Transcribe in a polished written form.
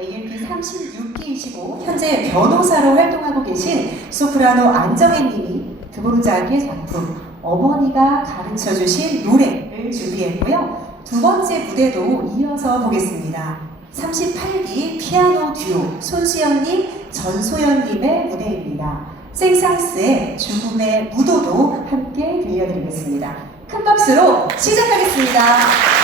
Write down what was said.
ALP 36기이시고 현재 변호사로 활동하고 계신 소프라노 안정혜 님이 드보르자크의 작품 어머니가 가르쳐주신 노래를 준비했고요. 두 번째 무대도 이어서 보겠습니다. 38기 피아노 듀오 손수연님, 전소연님의 무대입니다. 생상스의 죽음의 무도도 함께 들려드리겠습니다. 큰 박수로 시작하겠습니다.